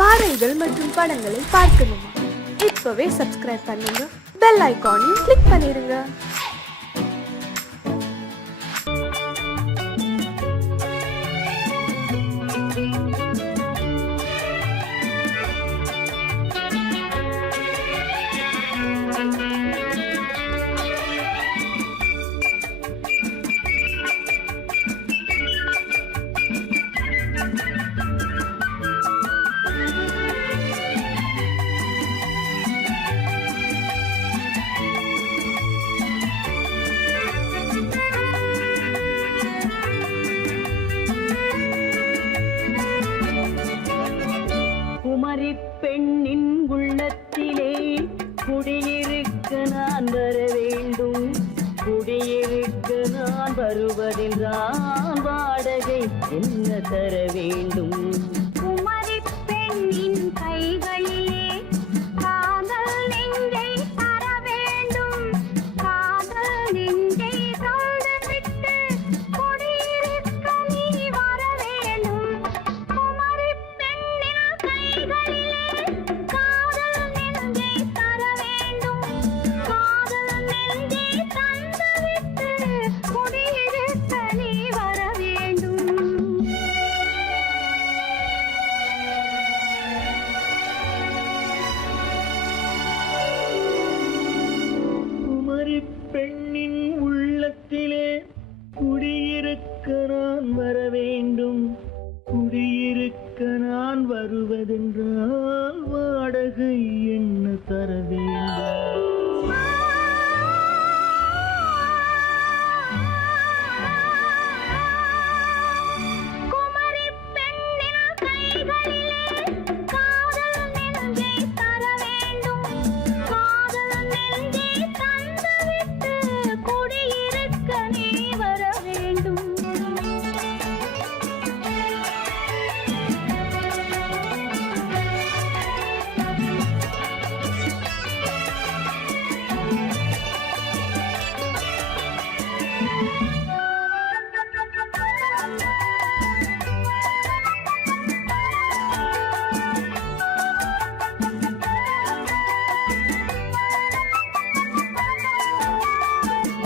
பாடல்கள் மற்றும் படங்களை பார்க்கணுமா? இப்பவே சப்ஸ்கிரைப் பண்ணுங்க, பெல் ஐகானையும் கிளிக் பண்ணிருங்க. பெண்ணின் உள்ளத்திலே குடியிருக்க நான் வர வேண்டும். குடியிருக்க நான் வருவதென்றால் வாடகை என்ன தர வேண்டும்? குமரி பெண்ணின் கைகளிலே காதல் நெஞ்சை தர வேண்டும். காதல் நெஞ்சை தந்துவிட்டு குடியிருக்க நீ வர வேண்டும். குமரி பெண்ணின் கைகளிலே காதல் நெஞ்சை தர வேண்டும். காதல் நெஞ்சை தந்துவிட்டு குடியிருக்க நீ வர வேண்டும். குமரி பெண்ணின் உள்ளத்திலே குடியிருக்க நான் வர வேண்டும். குடியிருக்க நான் வருவதென்றால் வாடகை என்ன தர வேண்டும்? குமரி பெண்ணின் கைகளிலே காதல் நெஞ்சை தர வேண்டும். காதல் நெஞ்சை தந்துவிட்டு குடியிருக்க நீ வர வேண்டும்.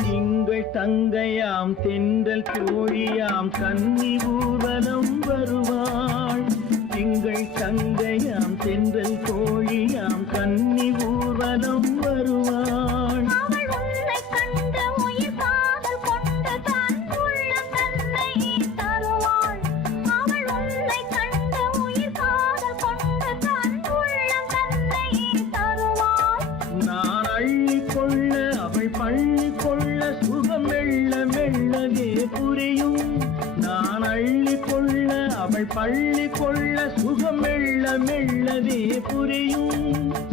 திங்கள் தங்கையாம் தென்றல் தோழியாம் கன்னி ஊர்வலம் வருவாள். திங்கள் தங்கையாம் தென்றல் தோழியாம் கன்னி ஊர்வலம் வருவாள். அவள் உன்னை கண்டு உயிர் காதல் கொண்டு தன் உள்ளம் தன்னை தருவாள். அவள் உன்னை கண்டு உயிர் காதல் கொண்டு தன் உள்ளம் தன்னை தருவாள். நான் அள்ளி கொள்ள அவள் பள்ளி கொள்ள சுகம் மெல்ல மெல்லவே புரியும். நான் அள்ளி கொள்ள அவள் பள்ளி கொள்ள சுகம் மெல்ல மெல்லவே புரியும்.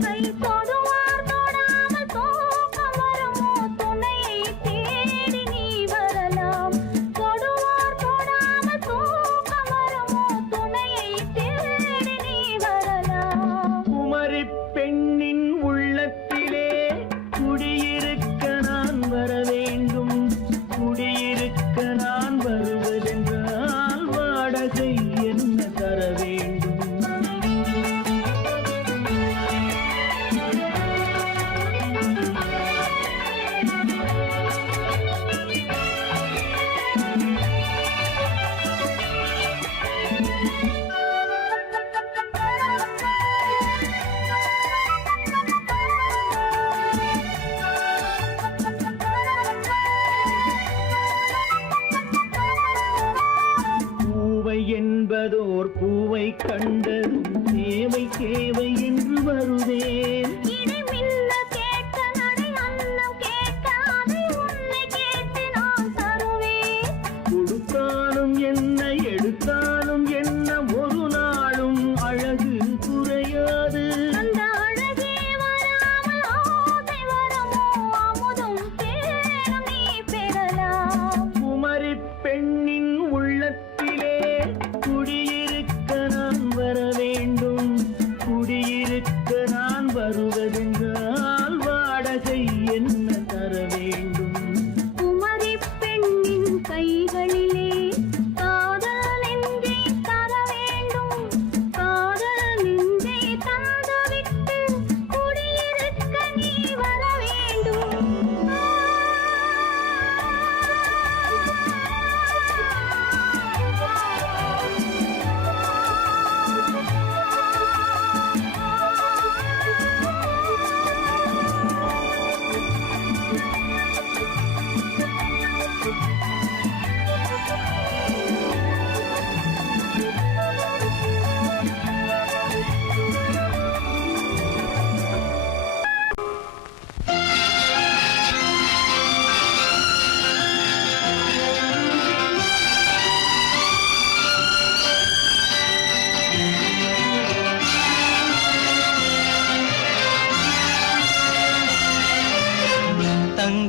கை தொடுவார் தொடாமல் தூக்கம் வருமோ? துணையை தேடி நீ வரலாம். தொடுவார் தொடாமல் தூக்கம் வருமோ? துணையை தேடி நீ வரலாம். குமரி பெண்ணின் உள்ளத்திலே குடியிருக்க நான் வர வேண்டும். குடியிருக்க நான் வருவதென்றால் வாடகை என்ன தர வேண்டும்? பூவை என்பதோர் பூவை கண்டதும் தேவை தேவை என்று வருவேன். இடி மின்ன கேட்க நடை அன்னம் கேட்க அதை உன்னை கேட்டு நான் தருவேன். கொடுத்தாலும் என்ன எடுத்தாலும் என்ன ஒரு நாளும் அழகு குறையாது. அந்த அழகே வராமல் ஆசை வருமோ? அமுதும் தேனும் நீ பெறலாம். குமரி பெண்ணின் உள்ளத்திலே குடியிருக்க நான் வர வேண்டும். குடியிருக்க நான் வருவேன்.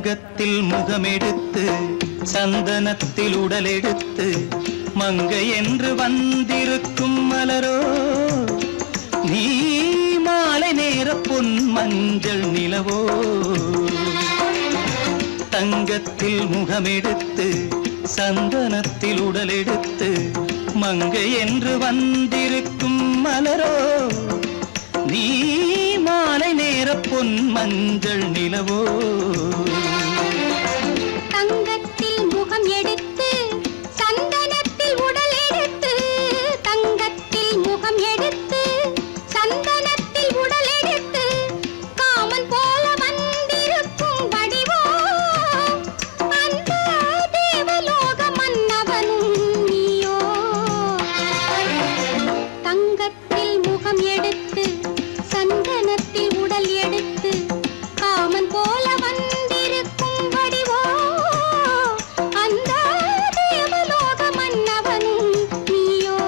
தங்கத்தில் முகமெடுத்து சந்தனத்தில் உடலெடுத்து மங்கை என்று வந்திருக்கும் மலரோ நீ மாலை நேர பொன் மஞ்சள் நிலவோ தங்கத்தில் முகமெடுத்து சந்தனத்தில் உடலெடுத்து மங்கை என்று வந்திருக்கும் மலரோ நீ மாலை நேர பொன் மஞ்சள் நிலவோ தங்கத்தில் முகம் எடுத்து சந்தனத்தில் உடல் எடுத்து தங்கத்தில் முகம் எடுத்து சந்தனத்தில் உடல் எடுத்து காமன் போல வந்திருக்கும் வடிவோ அந்த தேவலோக மன்னவனும் நீயோ தங்கத்தில் முகம் எடுத்து சந்தனத்தில் உடல் எடுத்து காமன் போல வந்திருக்கும் வடிவோ அந்த தேவலோக மன்னவனும் நீயோ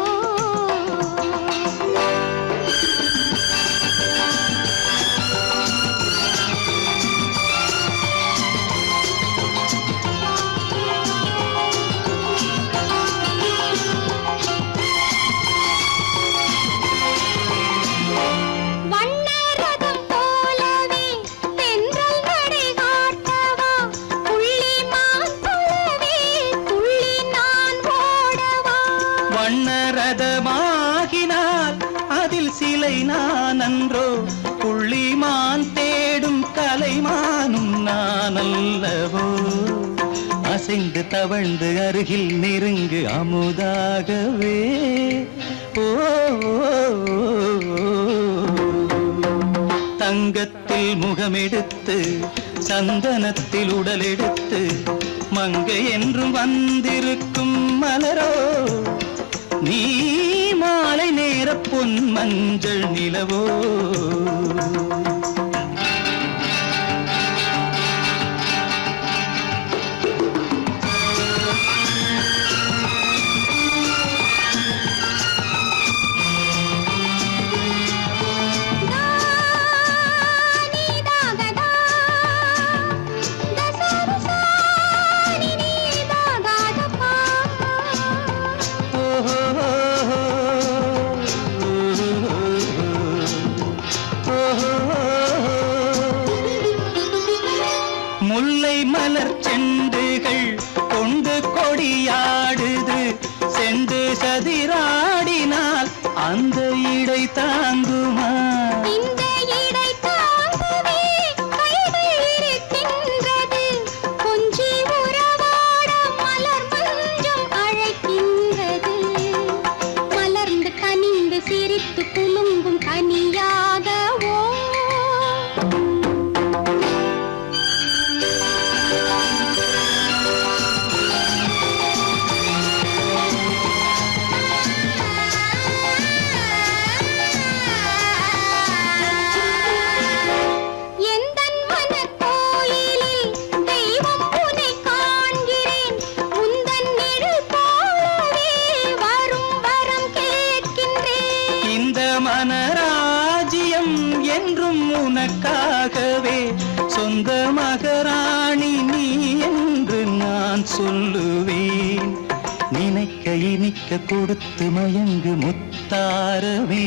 வண்ணரதம் போலவே தென்றல் நடை காட்டவா புள்ளிமான் போலவே துள்ளி நான் ஓடவா வண்ணரதமாகினால் அதில் சிலை நான் அன்றோ புள்ளிமான் தேடும் கலைமானும் நான் அல்லவோ அசைந்து தவழ்ந்து அருகில் நெருங்கு அமுதாகவே ஓ தங்கத்தில் முகமெடுத்து சந்தனத்தில் உடலெடுத்து மங்கை என்றும் வந்திருக்கும் மலரோ நீ மாலை நேர பொன் மஞ்சள் நிலவோ நீதாகதா தசரசா நீதாகதப்பா முல்லை மலர் செண்டுகள் கொண்டு கொடியாடுது செண்டு சதிராடினால் அந்த இடை தாங்குமா இந்த இடை தாங்கவே கைகள் இருக்கின்றது கொஞ்சி உறவாட மலர் மஞ்சம் அழைக்கின்றது மலர்ந்து கனிந்து சிரித்து குலுங்கும் கனியாகவோ எந்தன் மனக்கோயிலில் தெய்வம் உன்னை காண்கிறேன் உந்தன் நிழல் போலவே வரும் வரம் கேட்கின்றேன் இந்த மனராஜ்யம் என்றும் உனக்காகவே சொந்த மகராணி நீ என்று நான் சொல்லுவேன் நினைக்க இனிக்க கொடுத்து மயங்கு முத்தாரவே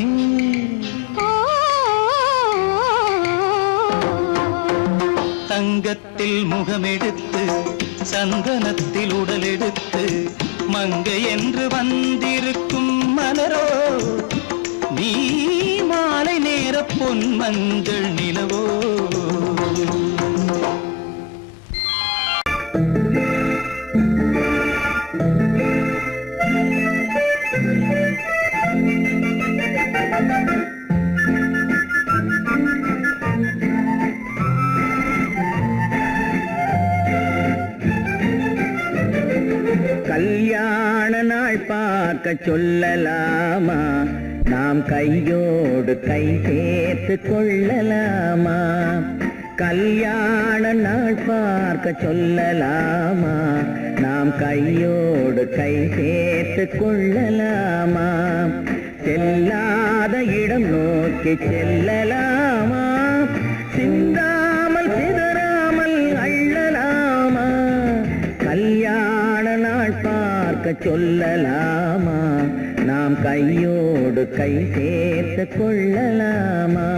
தங்கத்தில் முகமெடுத்து சந்தனத்தில் உடலெடுத்து மங்கை என்று வந்திருக்கும் மலரோ நீ மாலை நேர பொன் மஞ்சள் நிலவோ கல்யாண நாள் பார்க்க சொல்லலாமா நாம் கையோடு கை சேர்த்து கொள்ளலாமா கல்யாண நாள் பார்க்க சொல்லலாமா நாம் கையோடு கை சேர்த்து கொள்ளலாமா செல்லாத இடம் நோக்கி செல்லலாமா சிந்தாமல் சிதறாமல் அள்ளலாமா சொல்லலாமா? நாம் கையோடு கை சேர்த்து கொள்ளலாமா?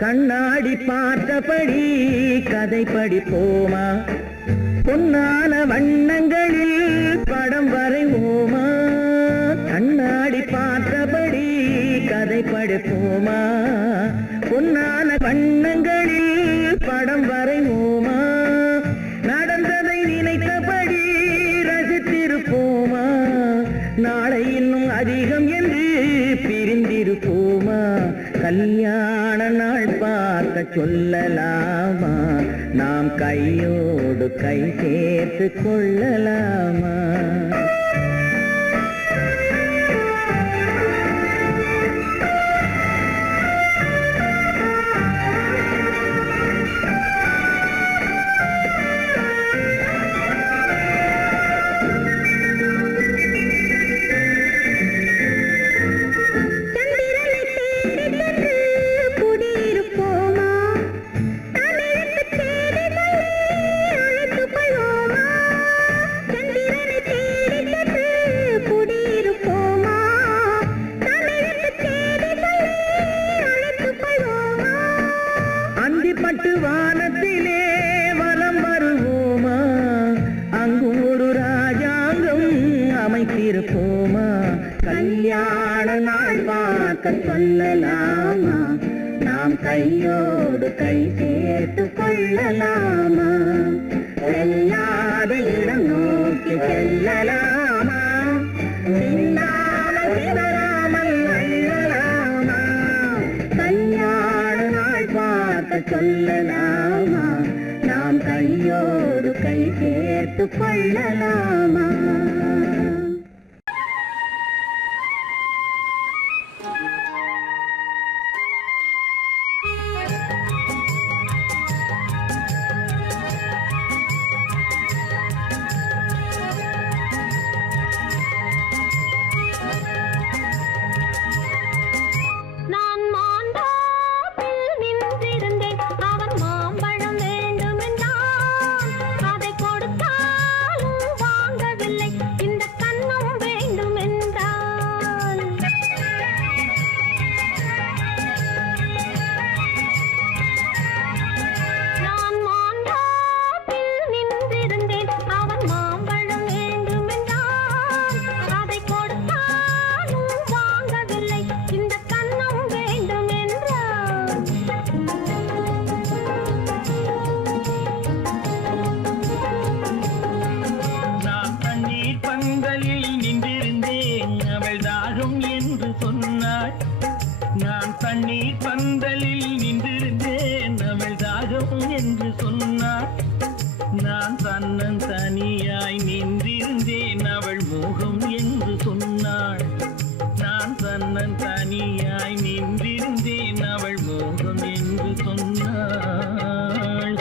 கண்ணாடி பார்த்தபடி கதை படிப்போமா? பொன்னான வண்ணங்களில் படம் வரைவோமா? கண்ணாடி பார்த்தபடி கதை படிப்போமா? பொன்னான வண்ணங்களில் படம் வரைவோமா? நடந்ததை நினைத்தபடி ரசித்திருப்போமா? நாளை இன்னும் அதிகம் என்று பிரிந்திருப்போமா? கல்யாண நாள் பார்க்க சொல்லலாமா? நாம் கையோடு கை சேர்த்து கொள்ளலாமா? பட்டு வானத்திலே வலம் வருவோமா? அங்கு ஒரு ராஜாங்கம் அமைத்திருப்போமா? கல்யாண நாள் பார்க்க சொல்லலாமா? நாம் கையோடு கை சேர்த்து கொள்ளலாமா? செல்லாத இடம் நோக்கி செல்லலாமா? சிந்தாமல் சிதறாமல் அள்ளலாமா? கல்யாண நாள் பார்க்க சொல்லலாமா? நாம் கையோடு கை சேர்த்து கொள்ளலாமா? தண்ணீர் பந்தலில் நின்றிருந்தேன் அவள் தாகம் என்று சொன்னாள். நான் தன்னன் தனியாய் நின்றிருந்தேன் அவள் மோகம் என்று சொன்னாள். நான் தன்னன் தனியாய் நின்றிருந்தேன் அவள் மோகம் என்று சொன்னாள்.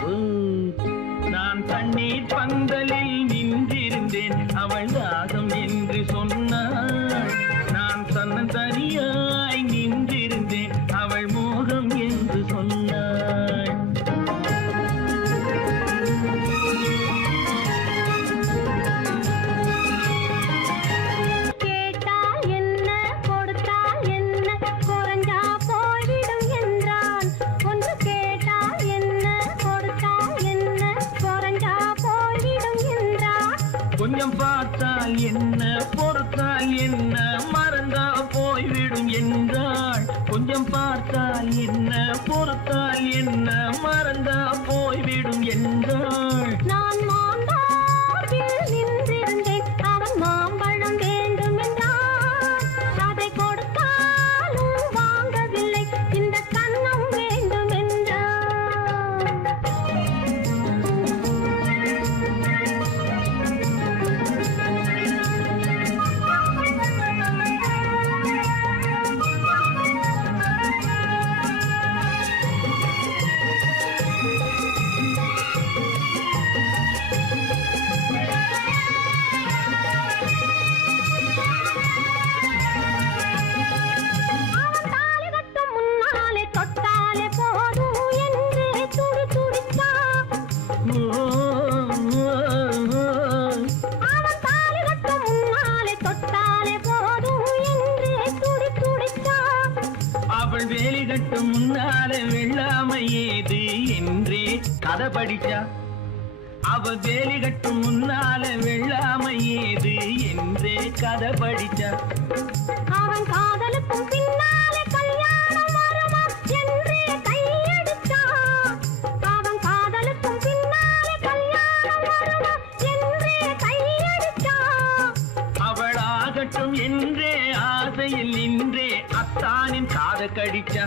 கொஞ்சம் பார்த்தால் என்ன பொறுத்தால் என்ன மறந்தா போய்விடும் என்றாள். கொஞ்சம் பார்த்தால் என்ன பொறுத்தால் என்ன மறந்தா போய்விடும் என்றாள். நான் மாந்தாப்பில் நின்றிருந்தேன் அவன் மாம்பழம் வேண்டும் என்றான். அதை கொடுத்தாலும் வாங்கவில்லை இந்த கன்னம் வேண்டும் என்றான். அவன் தாலி கட்டும் முன்னாலே தொட்டாலே போதும் என்று துடித்தான். அவன் தாலி கட்டும் முன்னாலே தொட்டாலே போதும் என்று துடித்தான். அவள் வேலி கட்டும் முன்னாலே வெள்ளாமை ஏது என்றே கதை படிச்சா. அவள் வேலி கட்டும் முன்னாலே வெள்ளாமை ஏது என்றே கதை படிச்சா. அவன் காதலுக்கும் பின்னாலே கல்யாணம் வருமா என்றே கையடித்தான். அவன் காதலுக்கும் பின்னாலே கல்யாணம் வருமா என்றே கையடித்தான். அவள் ஆகட்டும் என்றே ஆசையில் நின்றே அத்தானின் காத கடிச்சா.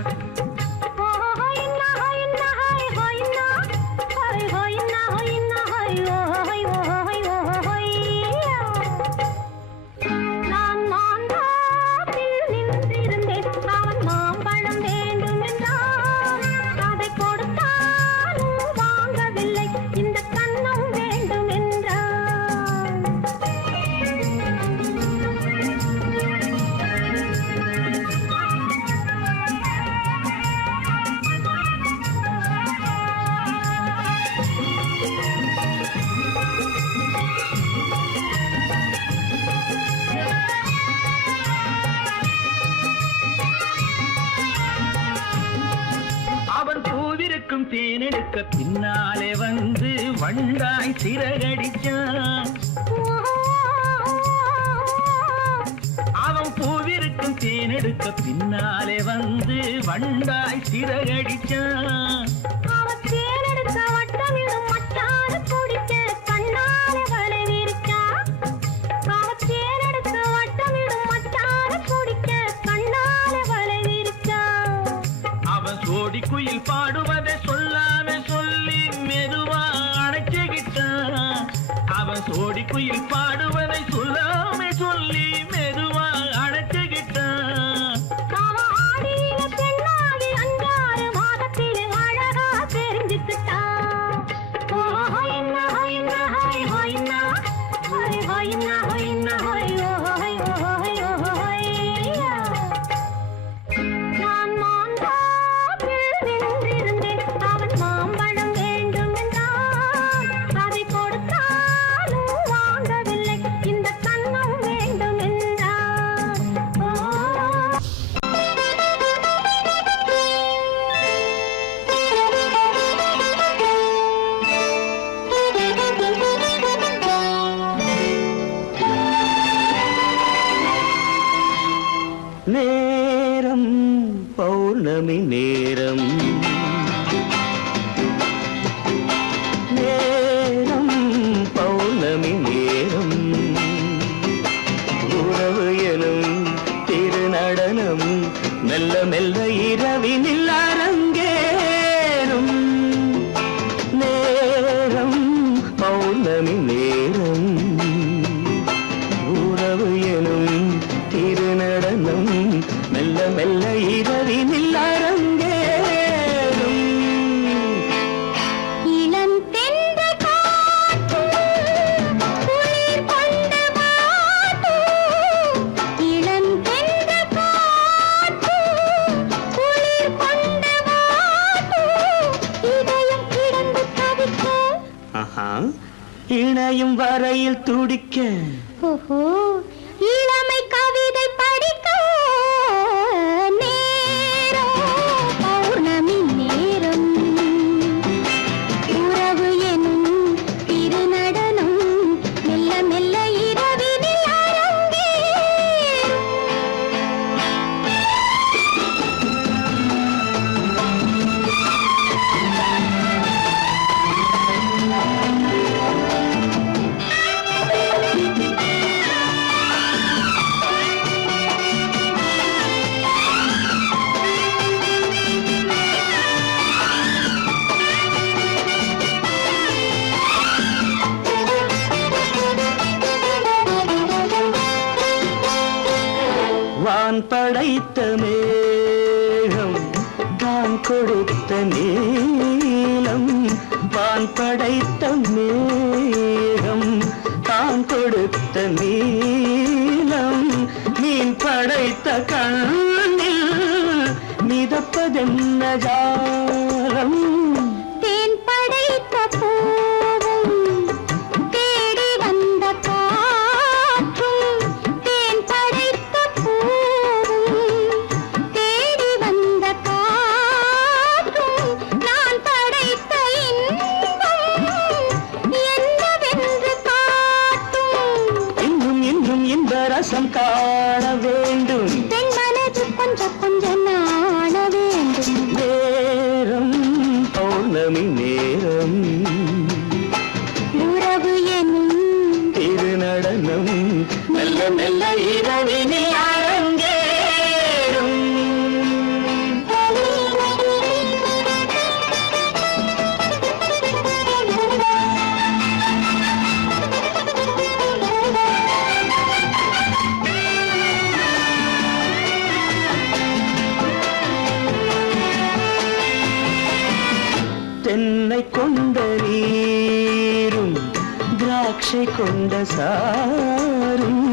நான் மாந்தாப்பில் நின்றிருந்தேன் அவன் மாம்பழம் வேண்டும் என்றான். அதை கொடுத்தாலும் வாங்கவில்லை இந்த கன்னம் வேண்டும் என்றான். அவன் பூவிருக்கும் தேனெடுக்க பின்னாலே வந்து வண்டாய் சிறகடிச்சான். அவன் பூவிருக்கும் தேனெடுக்க பின்னாலே வந்து வண்டாய் சிறகடிச்சான். அவன் தேனெடுக்க வட்டமிடும் மச்சான குடிக்க கண்ணாலே வலை விரிச்சா. அவன் தேனெடுக்க வட்டமிடும் மச்சான குடிக்க கண்ணாலே வலை விரிச்சா. அவன் சோடி குயில் பாடுவதை சொல்லாம சொல்லி மெதுவா அணைச்சுக்கிட்டான். அவன் சோடி குயில் பாடுவதை சொல்லாம சொல்லி மெதுவா அணைச்சுக்கிட்டான். அவன் ஆடியில பெண்ணாகி 5-6 மாதத்திலே அழகா தெரிஞ்சுக்கிட்டா. நான் மாந்தாப்பில் நின்றிருந்தேன் அவன் மாம்பழம் வேண்டும் என்றான். அதை கொடுத்தாலும் வாங்கவில்லை இந்த கன்னம் வேண்டும் என்றான். நேரம் பௌர்ணமி நேரம் நேரம் பௌர்ணமி நேரம் உறவு எனும் திருநடனம் மெல்ல மெல்ல இரவினில் அரங்கேறும் நேரம் பௌர்ணமி நேரம் உறவு எனும் திருநடனம் மெல்ல மெல்ல இரவினில் அரங்கேறும் இளம் தென்றல் காற்று குளிர் கொண்டு வாட்டும். இளம் தென்றல் காற்று குளிர் கொண்டு வாட்டும். இதயம் கிடந்து தவிக்க. ஆஹா இணையும் வரையில் துடிக்க ஓஹோ இளமை கவிதை படிக்க. நேரம் பௌர்ணமி நேரம் உறவு எனும் திருநடனம் மெல்ல மெல்ல வான் படைத்த மேகம் தான் கொடுத்த நீலம். வான் படைத்த மேகம் தான் கொடுத்த நீலம். மீன் படைத்த கண்ணில் மிதப்பதென்ன ஜாலம். தேன் படைத்த பூவும் தேடி வந்த காற்றும். தேன் படைத்த பூவும் தேடி வந்த காற்றும். நான் படைத்த இன்பம் என்னவென்று காட்டும். இன்னும் இன்னும் இந்த ரசம் காண வேண்டும். பெண் மனது கொஞ்சம் கொஞ்சம் நாண வேண்டும். நேரம் பௌர்ணமி நேரம். உறவு எனும் திருநடனம் மெல்ல மெல்ல இரவினில் அரங்கேறும். தென்னை கொண்ட நீரும் திராட்சை கொண்ட சாரும்.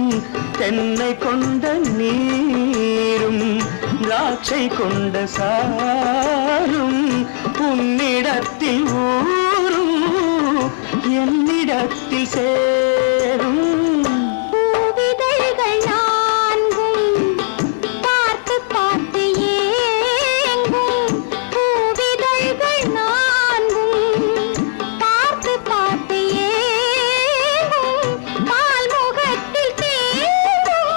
தென்னை கொண்ட நீரும் திராட்சை கொண்ட சாரும். உன்னிடத்தில் ஊரும் என்னிடத்தில் சேரும். பூவிதழ்கள் நான்கும் பார்த்து பார்த்து ஏங்கும். பூவிதழ்கள் நான்கும் பார்த்து பார்த்து ஏங்கும். பால்முகத்தில் தேங்கும்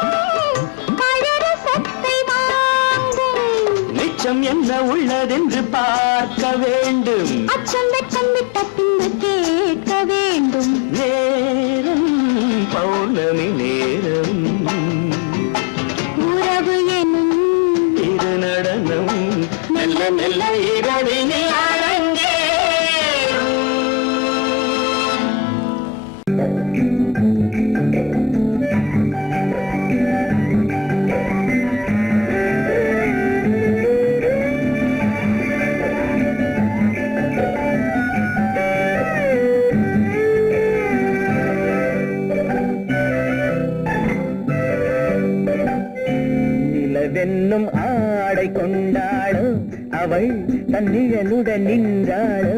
பழரசத்தை வாங்கும். நிச்சம் என்ன உள்ளதென்று பார்க்க வேண்டும். அச்சம் வெட்கம் விட்ட பின்பு கேட்க வேண்டும். நேரம் பௌர்ணமி நேரம். உறவு எனும் திருநடனம் மெல்ல மெல்ல இரவினில் அரங்கேறும். நிலவென்னும் ஆடை கொண்டாளோ அவள் தன் நிழலுடன் நின்றாளோ.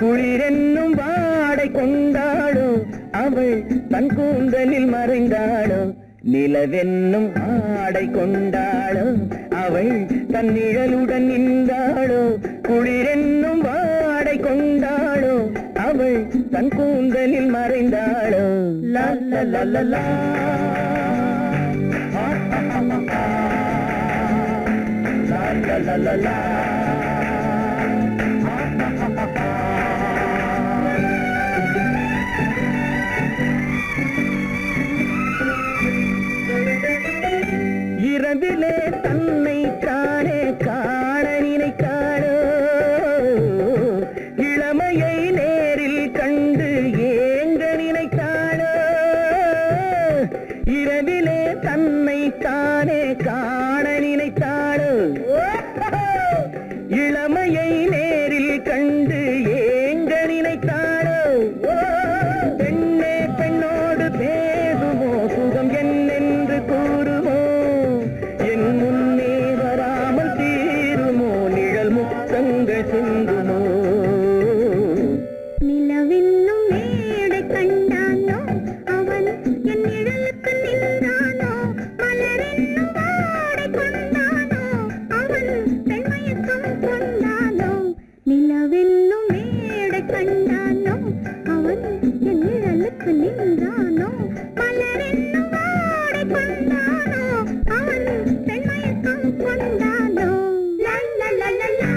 குளிரென்னும் வாடை கொண்டாளோ அவள் தன் கூந்தலில் மறைந்தாளோ. நிலவென்னும் ஆடை கொண்டாளோ அவள் தன் நிழலுடன் நின்றாளோ. குளிரென்னும் வாடை கொண்டாளோ அவள் தன் கூந்தலில் மறைந்தாளோ. லா லா லா லா லா. La la la la. இரவிலே தன்னை தானே காண நினைத்தாளோ. இளமையை நேரில் கண்டு ஏங்க நினைத்தாளோ. இரவிலே தன்னை தானே காண நினைத்தாளோ. இளமையை நேரில் கண்டு ஏங்க நினைத்தாளோ. பெண்ணே பெண்ணோடு பேசுமோ சுகம் என்னென்று கூறுமோ. என் முன்னே வராமல் தீருமோ நிழல் முத்தங்கள் சிந்துமோ. நிலவென்னும் மேடை கண்டானோ அவன் என் நிழலுக்கு நின்றானோ. மலரென்னும் வாடை கொண்டானோ அவன் பெண்மயக்கம் கொண்டானோ. நிலவென்னும் மேடை கண்டானோ அவன் என் நிழலுக்கு நின்றானோ. மலரென்னும் வாடை கொண்டானோ அவன் பெண்மயக்கம் கொண்டானோ. லா லா லா லா லா.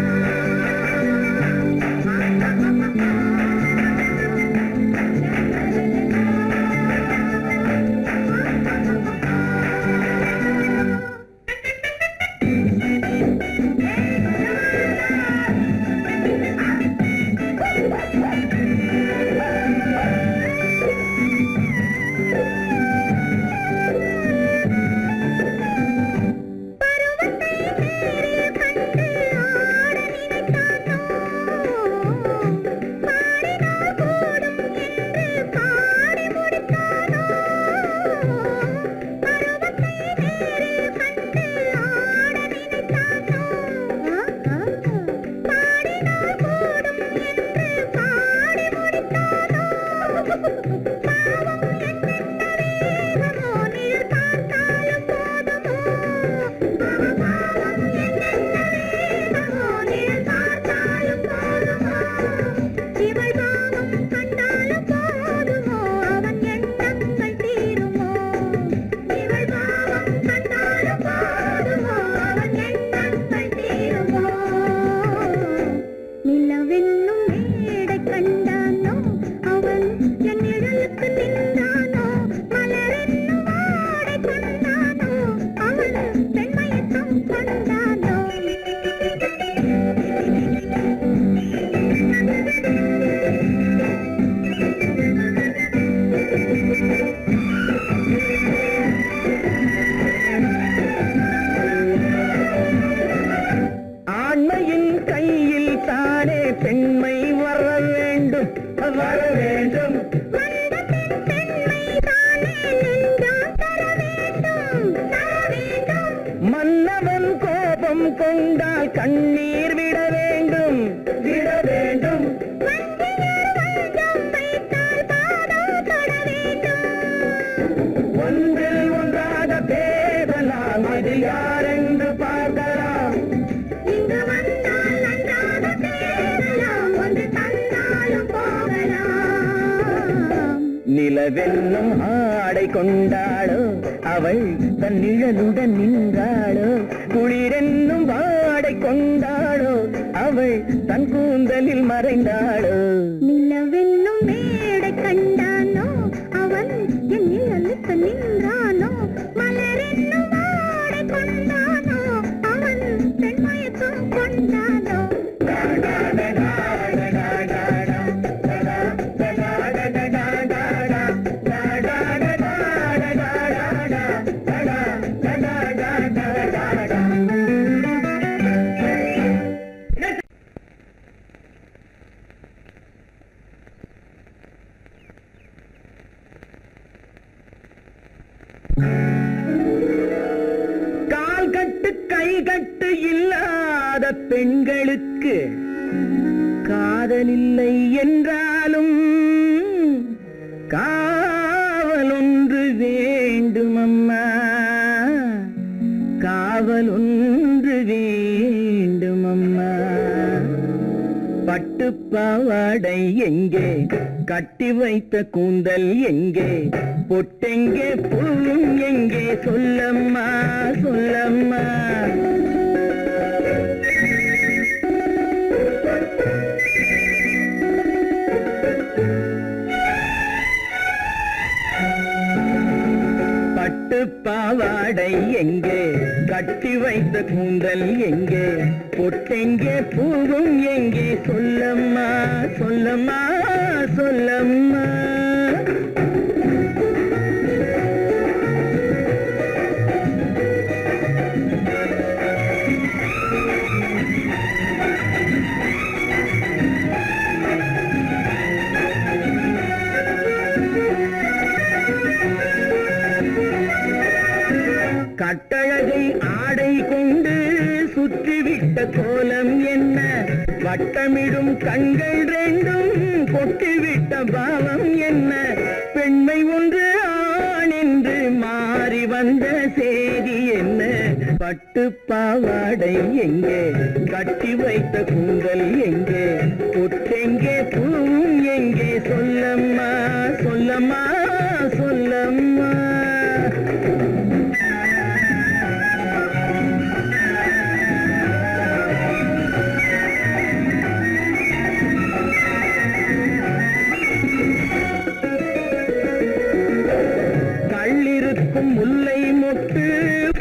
கொண்டால் கண்ணீர் விட வேண்டும் விட வேண்டும். ஒன்றில் ஒன்றாக பேசலாம், அது யாரென்று பார்க்கலாம். இங்கு வந்தால் நன்றாக பேசலாம், ஒன்று தந்தாலும் போகலாம். நிலவென்னும் ஆடை கொண்டாளோ அவள் தன் நிழலுடன் நின்றாளோ, குளிரென்னும் வாடை கொண்டாளோ அவள் தன் கூந்தலில் மறைந்தாளோ. நிலவென்னும் மேடை கண்டானோ அவன் என் நிழலுக்கு நின்றானோ, மலரென்னும் வாடை கொண்டானோ அவன் பெண்மயக்கம் கொண்டானோ. கால் கட்டு கை கட்டு இல்லாத பெண்களுக்கு காதலில்லை என்றாலும் காவல் ஒன்று வேண்டும் அம்மா, காவல் ஒன்று வேண்டும் அம்மா. பட்டு பாவாடை எங்கே, கட்டி வைத்த கூந்தல் எங்கே, பொட்டெங்கே பூவும் எங்கே, சொல்லம்மா சொல்லம்மா. பட்டு பாவாடை எங்கே, கட்டி வைத்த கூந்தல் எங்கே, பொட்டெங்கே பூவும் எங்கே, சொல்லம்மா சொல்லம்மா சொல்லம்மா. கட்டழகை ஆடை கொண்டு சுற்றிவிட்ட கோலம் என்ன, வட்டமிடும் கண்கள் ரெண்டும் கொட்டிவிட்ட பாவம் என்ன, பெண்மை ஒன்று ஆண் என்று மாறி வந்த செய்தி என்ன. பட்டு பாவாடை எங்கே, கட்டி வைத்த கூந்தல் எங்கே, பொட்டெங்கே பூவும் எங்கே, சொல்லம்மா சொல்லம்மா சொல்லம்மா. முல்லை மொட்டு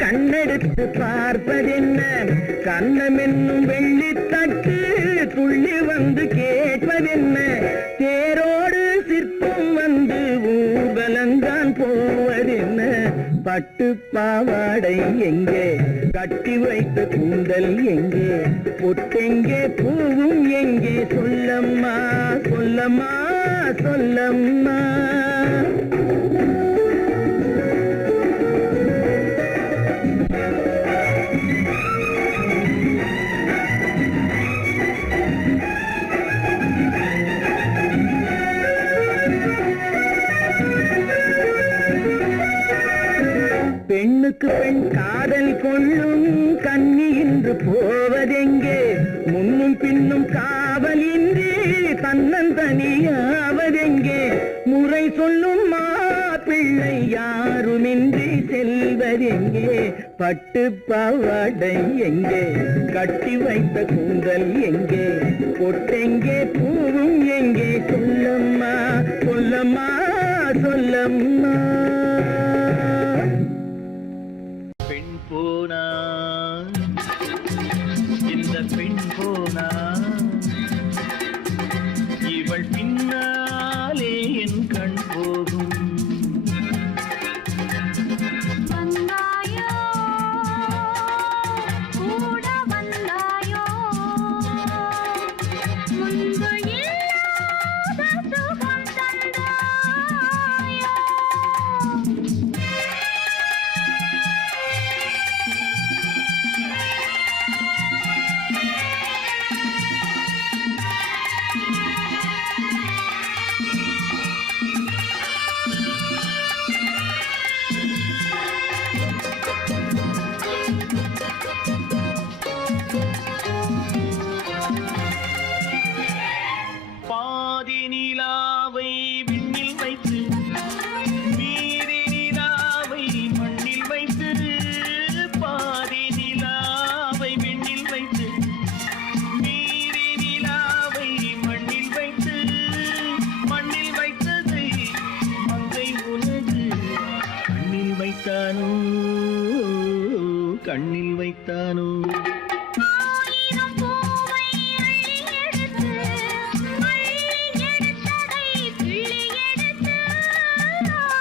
கண்ணெடுத்து பார்ப்பதென்ன, கண்ணம் என்னும் வெள்ளித்தட்டு துள்ளி வந்து கேட்பதென்ன, தேரோடு சிற்பம் வந்து ஊர்வலந்தான் போவதென்ன. பட்டு பாவாடை எங்கே, கட்டி வைத்த கூந்தல் எங்கே, பொட்டெங்கே பூவும் எங்கே, சொல்லம்மா சொல்லம்மா சொல்லம்மா. பெண்ணுக்கு பெண் காதல் கொள்ளும் கன்னி இன்று போவதெங்கே, முன்னும் பின்னும் காவலின்றி தன்னந்தனியாவதெங்கே, முறை சொல்லும் மாப்பிள்ளை யாருமின்றி செல்வதெங்கே. பட்டு பாவாடை எங்கே, கட்டி வைத்த கூந்தல் எங்கே, பொட்டெங்கே பூவும் எங்கே, சொல்லம்மா சொல்லம்மா சொல்லம்மா. பெண் போனா இந்த பெண் போனா, இவள் பின்னாலே என் கண் போகும். வந்தாயோ கூட வந்தாயோ, முன்பு இல்லாத சுகம் தந்தாயோ. வைத்தானோ கண்ணில் வைத்தானோ ஆயிரம் பூவை அள்ளி எடுத்து அள்ளி எடுத்ததை கிள்ளி எடுத்து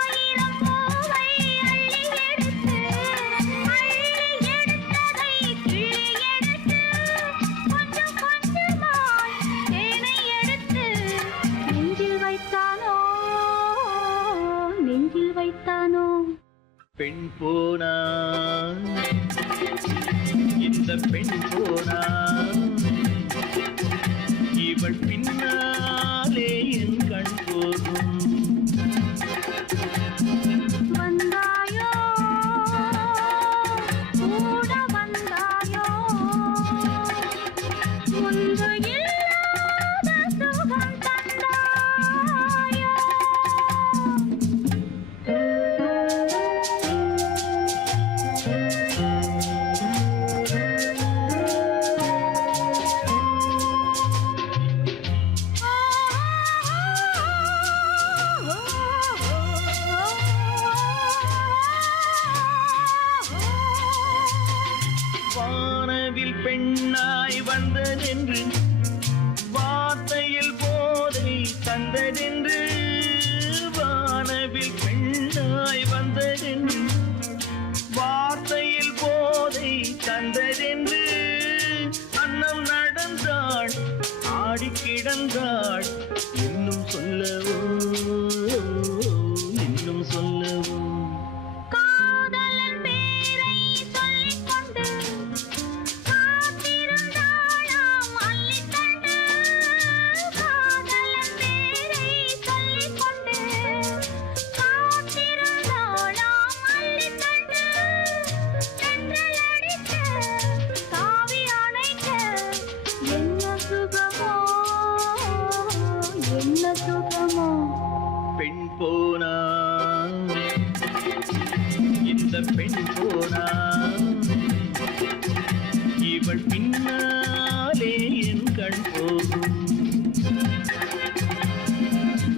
ஆயிரம் பூவை அள்ளி எடுத்து அள்ளி எடுத்ததை கிள்ளி எடுத்து கொஞ்சம் கொஞ்சமாய் தேனை எடுத்து நெஞ்சில் வைத்தானோ நெஞ்சில் வைத்தானோ பெண் போனா இந்த பெண் போனா இவள் பின்னாலே என் கண் போகும் வந்தாயோ கூட வந்தாயோ முன்பு இல்லாத சுகம் தந்தாயோ வானவில் பெண்ணாய் வந்ததென்று வார்த்தையில் போதை தந்ததென்று வானவில் பெண்ணாய் வந்ததென்று வார்த்தையில் போதை தந்ததென்று அன்னம் நடந்தாள் ஆடி கிடந்தாள் இன்னும் சொல்லவோ இன்னும் சொல்லவோ காதலன் பேரை சொல்லிக் கொண்டு காத்திருந்தாளாம் அள்ளிக்கண்டு காதலன் பேரை சொல்லிக் கொண்டு காத்திருந்தாளாம் அள்ளிக்கண்டு தென்றல் அடிக்க தாவி அணைக்க என்ன சுகமோ என்ன சுகமோ பெண் போனா இந்த பெண் போனா இவள் பின்னாலே என் கண் போகும்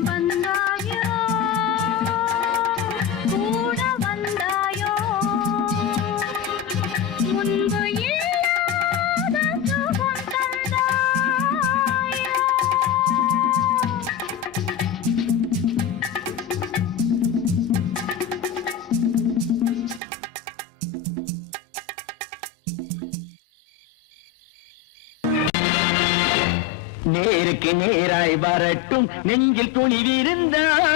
வந்தாயோ கூட வந்தாயோ முன்பு இல்லாத சுகம் தந்தாயோ நேருக்கு நேராய் வரட்டும் நெஞ்சில் துணிவிருந்தால்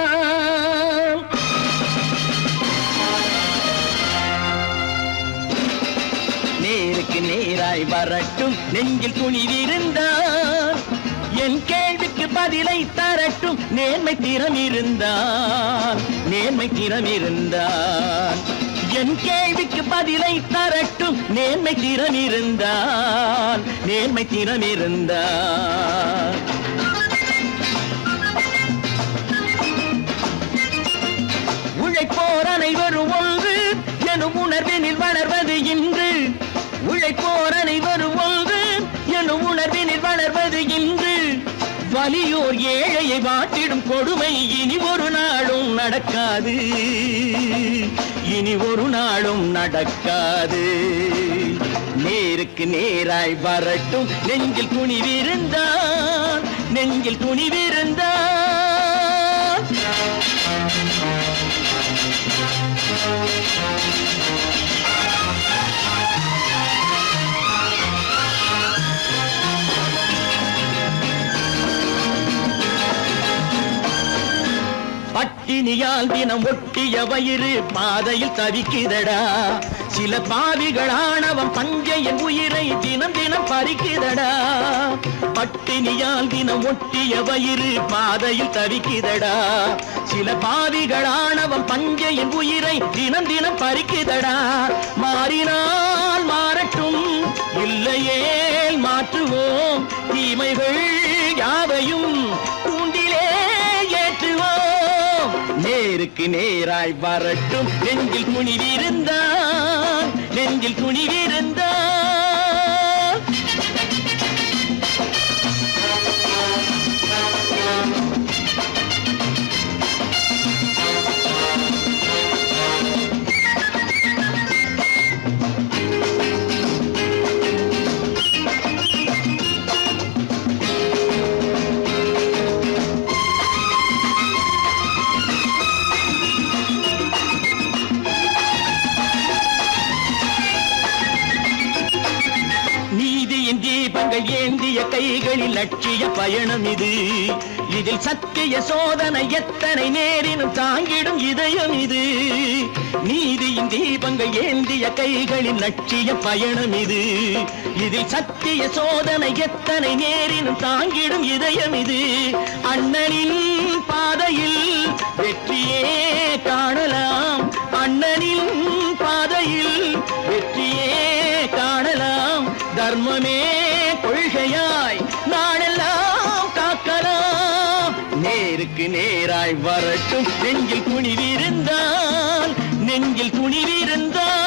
நேருக்கு நேராய் வரட்டும் நெஞ்சில் துணிவிருந்தால் என் கேள்விக்கு பதிலை தரட்டும் நேர்மை திறம் இருந்தால் நேர்மை திறம் இருந்தால் என் கேள்விக்கு பதிலை தரட்டும் நேர்மை திறம் இருந்தால் நேர்மை திறம் இருந்தால் உழைப்போர் அனைவரும் ஒன்று எனும் உணர்வினில் வளர்வது இன்று உழைப்போர் அனைவரும் ஒன்று எனும் உணர்வினில் வளர்வது இன்று வலியோர் ஏழையை வாட்டிடும் கொடுமை இனி ஒரு நாளும் நடக்காது இனி ஒரு நாளும் நடக்காது நேருக்கு நேராய் வரட்டும் நெஞ்சில் துணிவிருந்தால் நெஞ்சில் துணிவிருந்தால் பட்டினியால் தினம் ஒட்டிய வயிறு பாதையில் தவிக்குதடா சில பாவிகளானவன் பஞ்சையின் உயிரை தினம் தினம் பறிக்குதடா பட்டினியால் தினம் ஒட்டிய வயிறு பாதையில் தவிக்குதடா சில பாவிகளானவன் பஞ்சையின் உயிரை தினம் தினம் பறிக்குதடா மாறினால் மாறட்டும் இல்லையே மாற்றுவோம் தீமைகள் யாவையும் கூண்டிலே ஏற்றுவோம் நேருக்கு நேராய் வரட்டும் நெஞ்சில் துணிவிருந்தால் நெஞ்சில் துணிவிருந்தால் தீபங்கள் ஏந்திய கைகளில் லட்சிய பயணம் இது. இதில் சத்திய சோதனை எத்தனை நேரினும் தாங்கிடும் இதயம் இது. நீதியின் தீபங்கள் ஏந்திய கைகளில் லட்சிய பயணம் இது. இதில் சத்திய சோதனை எத்தனை நேரினும் தாங்கிடும் இதயம் இது. அண்ணனின் பாதையில் வெற்றியே காணலாம். அண்ணனின் பாதையில் வெற்றியே காணலாம். தர்மமே கொள்கையாய் நாடெல்லாம் காக்கலாம். நேருக்கு நேராய் வரட்டும் நெஞ்சில் துணிவிருந்தால், நெஞ்சில் துணிவிருந்தால்.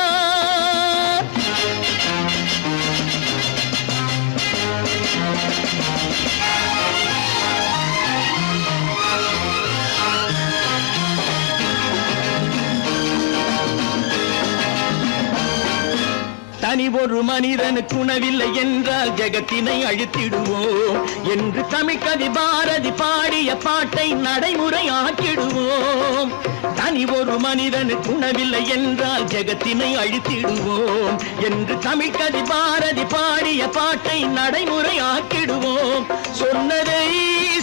தனி ஒரு மனிதனுக்கு உணவில்லை என்றால் ஜெகத்தினை அழித்திடுவோம் என்று தமிழ்கவி பாரதி பாடிய பாட்டை நடைமுறையாக்கிடுவோம். தனி ஒரு மனிதனுக்கு உணவில்லை என்றால் ஜெகத்தினை அழித்திடுவோம் என்று தமிழ்கவி பாரதி பாடிய பாட்டை நடைமுறையாக்கிடுவோம். சொன்னதை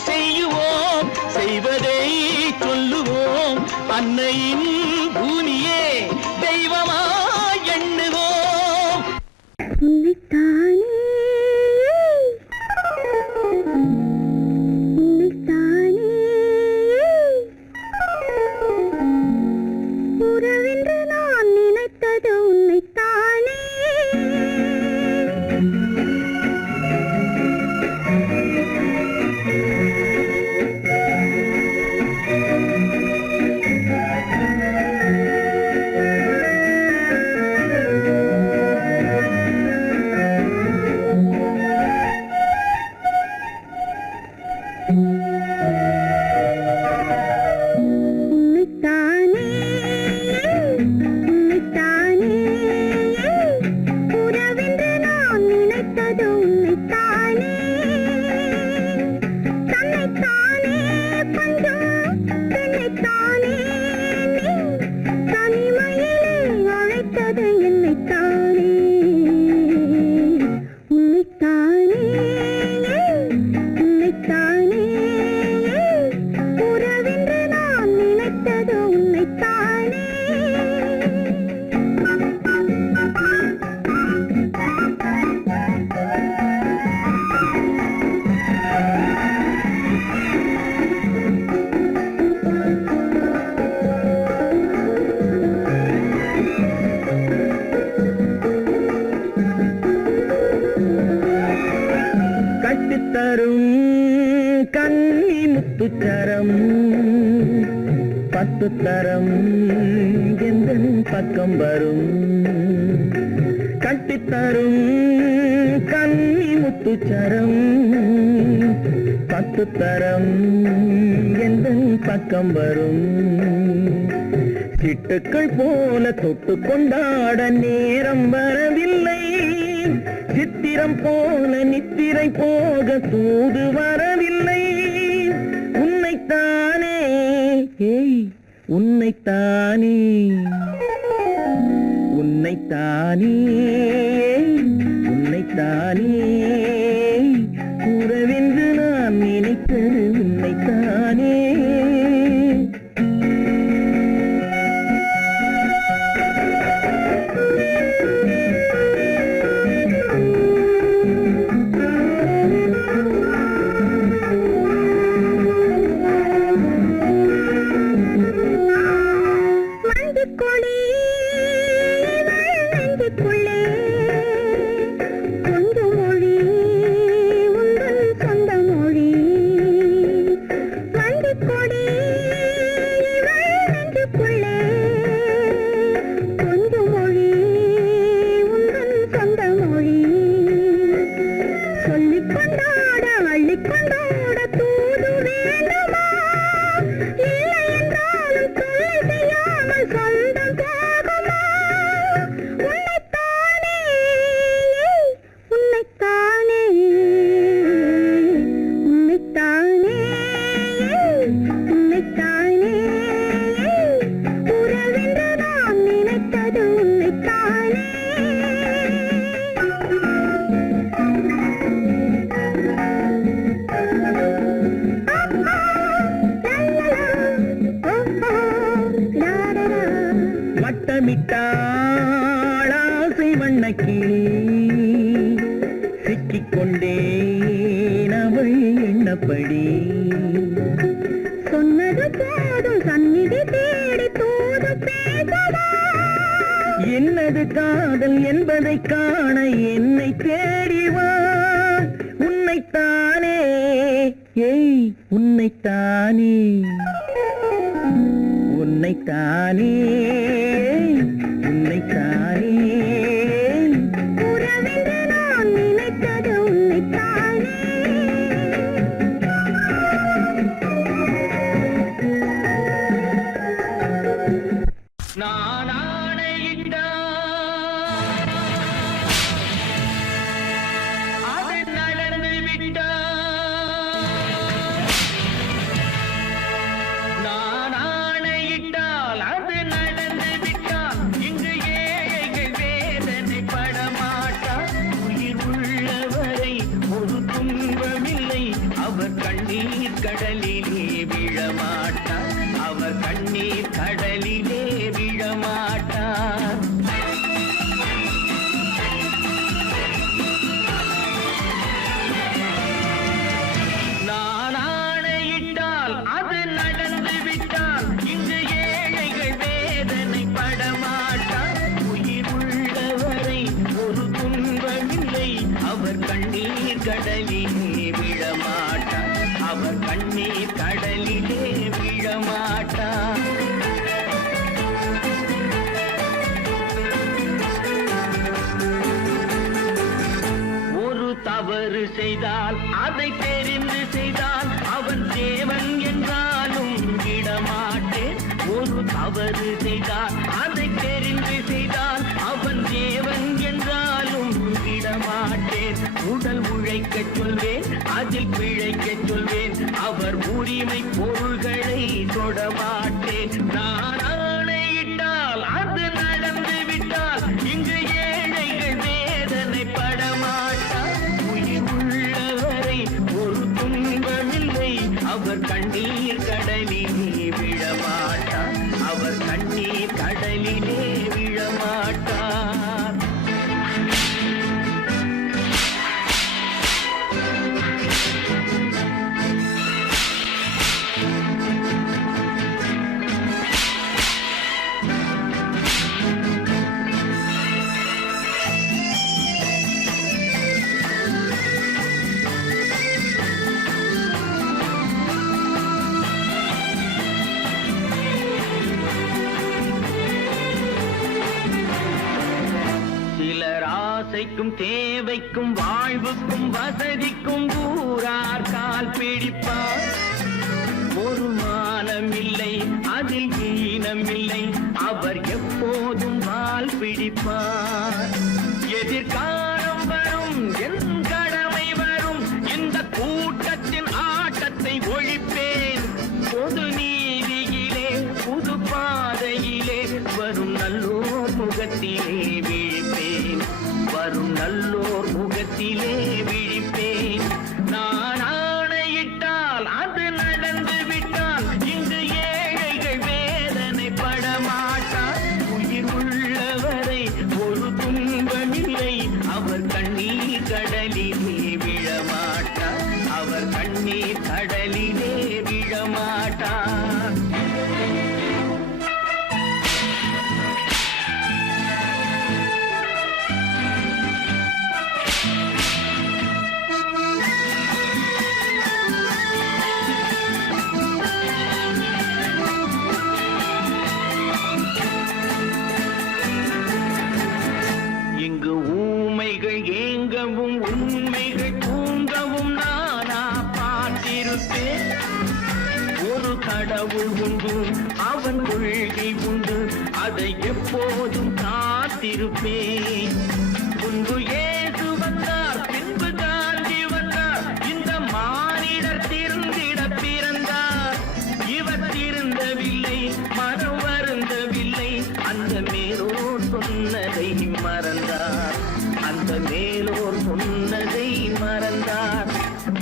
செய்யுவோம், செய்வதை சொல்லுவோம். அன்னையின் பூமியே தெய்வமா எண்ணுவோம். உன்னைத்தானே உன்னைத்தானே உறவென்று நான் நினைத்தது உன்னைத்தானே. கட்டித்தரும் கன்னி முத்துச்சரம் 10 தரம் எந்தன் பக்கம் வரும். கட்டித்தரும் கன்னி முத்துச்சரம் 10 தரம் எந்தன் பக்கம் வரும். சிட்டுக்கள் போல தொட்டு கொண்டாட நேரம் வரவில்லை. சித்திரம் போல நித்திரை போக தூது வரவில்லை. உன்னைத்தானே உன்னைத்தானே உன்னைத்தானே உன்னைத்தானே கூறவென்று நான் நினைத்தது உன்னைத்தானே. மஞ்சள் கொடி நெஞ்சுக்குள்ளே கணக்கிலே சிக்கிக்கொண்டேன் அவள் எண்ணப்படி. சொன்னது போதும் சந்நிதி தேடி தூது பேசவா? என்னது காதல் என்பதை காண என்னை தேடிவா. உன்னைத்தானே, ஏய் உன்னைத்தானே, உன்னைத்தானே, உன்னைத்தானே. உறவென்று நான் நினைத்தது உன்னைத்தானே. நான் ஆணையிட்டால் அது நடந்து விட்டால். நான் ஆணையிட்டால் அது நடந்து விட்டால். இங்கு ஏழைகள் வேதனை படமாட்டார். உயிர் உள்ளவரை ஒரு துன்பமில்லை. அவர் கண்ணீர் கடலிலே விழமாட்டார். அவர் கண்ணீர் கடலிலே விழமாட்டார். நான் ஆணையிட்டால் அது நடந்து விட்டால். இங்கு ஏழைகள் வேதனை படமாட்டார். உயிர் உள்ளவரை ஒரு துன்பமில்லை. அவர் கண்ணீர் கடலிலே விழமாட்டார். அவர் கண்ணீர் கடலிலே விழமாட்டார். ஒரு தவறு செய்தால் அதை தெரிந்து செய்தால் அவன் தேவன் என்றாலும் விடமாட்டேன். ஒரு தவறு செய்தால் அதை தெரிந்து செய்தால் அவன் தேவன் என்றாலும் விடமாட்டேன். உடல் உழைக்கச் சொல்வேன், அதில் பிழைக்கச் சொல்வேன். அவர் உரிமை பொருள்களை தொடமாட்டேன். நான் ஆணையிட்டால் அது நடந்து விட்டால். இங்கு ஏழைகள் வேதனை படமாட்டார். உயிர் உள்ளவரை ஒரு துன்பமில்லை. அவர் கண்ணீர் கடலிலே விழமாட்டார். அவர் கண்ணீர் கடலிலே விழமாட்டார். சிலர் ஆசைக்கும் தேவைக்கும் வாழ்வுக்கும் வசதிக்கும் ஊரார் கால் பிடிப்பார். ஒரு மானமில்லை, அதில் ஈனமில்லை. அவர் எப்போதும் வால் பிடிப்பார். எதிர்காலம் வரும், என் கடமை வரும். இந்த கூட்டத்தின் ஆட்டத்தை ஒழிப்பேன். பொது நீதியிலே புது பாதையிலே வரும் நல்லோர் முகத்திலே விழிப்பேன். வரும் நல்லோர் முகத்திலே விழிப்பேன். நான் ஆணையிட்டால் அது நடந்து விட்டால். இங்கு ஏழைகள் வேதனை படமாட்டார். உயிர் உள்ளவரை ஒரு துன்பமில்லை. அவர் கண்ணீர் கடலிலே விழமாட்டார். அவர் கண்ணீர் கடலிலே விழமாட்டார். இங்கு ஊமைகள் ஏங்கவும் உண்மைகள் தூங்கவும் நானா பார்த்திருப்பேன். ஒரு கடவுள் உண்டு, அவன் கொள்கை உண்டு. அதை எப்போதும் காத்திருப்பேன். முன்பு இயேசு வந்தார், பின்பு காந்தி வந்தார். இந்த மானிடர் திருந்திட பிறந்தார். இவர் திருந்தவில்லை, மனம் வருந்தவில்லை. அந்த மேலோர் சொன்னதை மறந்தார். அந்த மேலோர் சொன்னதை மறந்தார்.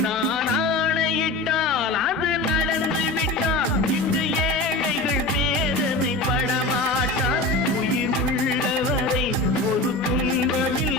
நான் ஆணையிட்டால் அது நடந்து விட்டால். இங்கு ஏழைகள் வேதனை படமாட்டார். உயிர் உள்ளவரை ஒரு துன்பமில்லை.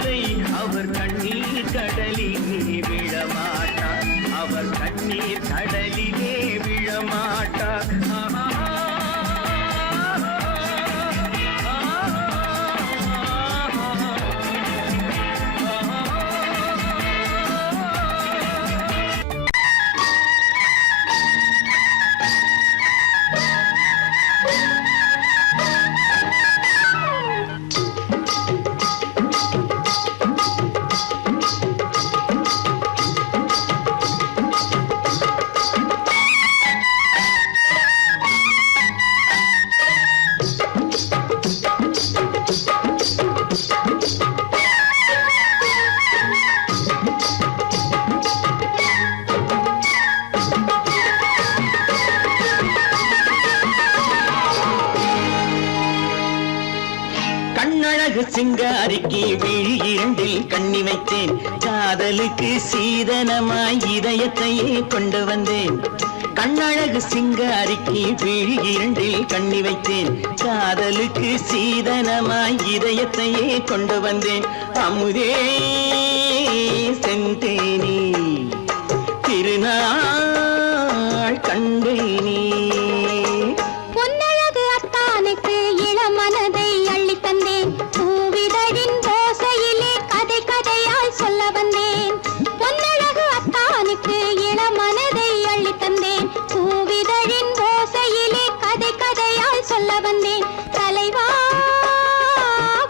சிங்காரிக்கு விழி இரண்டில் கண்ணி வைத்தேன் காதலுக்கு சீதனமாய் இதயத்தையே கொண்டு வந்தேன் கண்ணழகு சிங்காரிக்கு விழி இரண்டில் கண்ணி வைத்தேன் காதலுக்கு சீதனமாய் இதயத்தையே கொண்டு வந்தேன் அமுதே செந்தேனே திருநாள் கண்டேனே பொன்னழகு அத்தானுக்கு இளமனதை அள்ளித் தந்தேன் பூவிதழின் ஓசையிலே கதை கதையாய் சொல்ல வந்தேன் பொன்னழகு அத்தானுக்கு இளமனதை அள்ளித் தந்தேன் பூவிதழின் ஓசையிலே கதை கதையாய் சொல்ல வந்தேன் தலைவா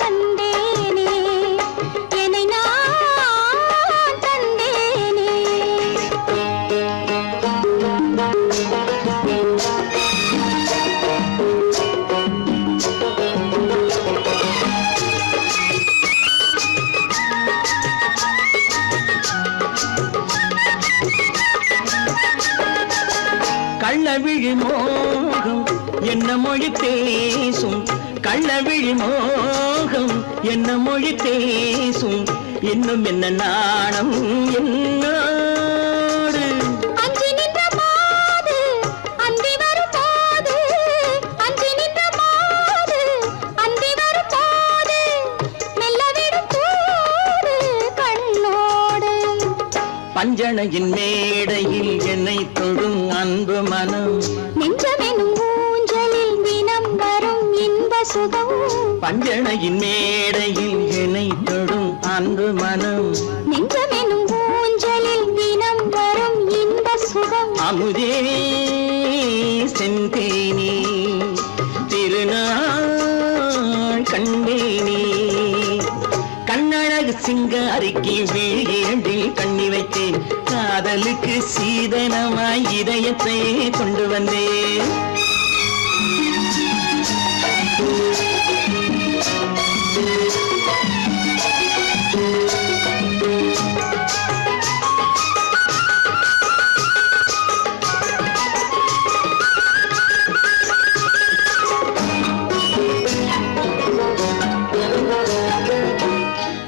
வந்தேனே என்னை நான் தந்தேனே கள்ளவிழி மோகம் என்ன மொழி பேசும் கள்ளவிழி மோகம் என்ன மொழி பேசும் இன்னும் என்ன நாணம் என்னோடு அஞ்சி நின்ற மாது அந்தி வரும் போது அஞ்சி நின்ற மாது அந்தி வரும் போது மெல்ல விடும் போது கண்ணோடு பஞ்சணையின் மேடையில் என்னை தொடும் அன்பு மனம் நெஞ்சமெனும் ஊஞ்சலில் தினம் வரும் இன்ப சுகம் பஞ்சணையின் மேடையில் என்னை தொடும் அன்பு மனம் நெஞ்சமெனும் ஊஞ்சலில் தினம் வரும் இன்ப சுகம் அமுதே செந்தேனே திருநாள் கண்டேனே கண்ணழகு சிங்காரிக்கு விழி இரண்டில் கண்ணி வைத்தேன் காதலுக்கு சீதனமாய் இதயத்தை கொண்டு வந்தேன்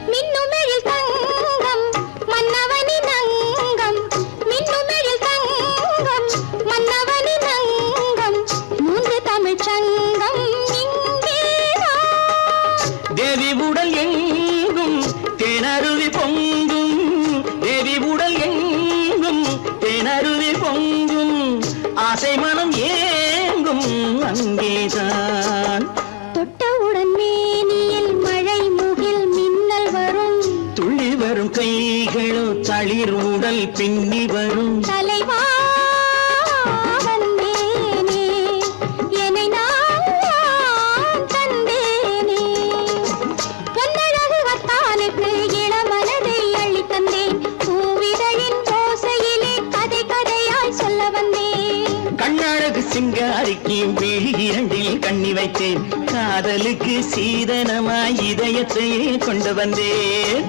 மின்னுமெழில் தங்கம் மன்னவனின் அங்கம் மின்னுமெழில் தங்கம் மன்னவனின் அங்கம் மூன்று தமிழ்ச் சங்கம் இங்கேதான் தேவி உடல் எங்கும் தேனருவி பொங்கும் தேவி உடல் எங்கும் தேனருவி பொங்கும் ஆசை மனம் ஏங்கும் அங்கேதான் தொட்டவுடன் மேனியில் மழை முகில் மின்னல் வரும் துள்ளி வரும் கைகளோ தளிர் உடல் பின்னி வரும் தலைவா வந்தேனே என்னை நான் தந்தேனே பொன்னழகு அத்தானுக்கு இளமனதை அள்ளித் தந்தேன் பூவிதழின் ஓசையிலே கதை கதையாய் சொல்ல வந்தேன் கண்ணழகு சிங்காரிக்கு விழி இரண்டில் கண்ணி வைத்தேன் காதலுக்கு சீதனமாய் இதயத்தையே கொண்டு வந்தேன்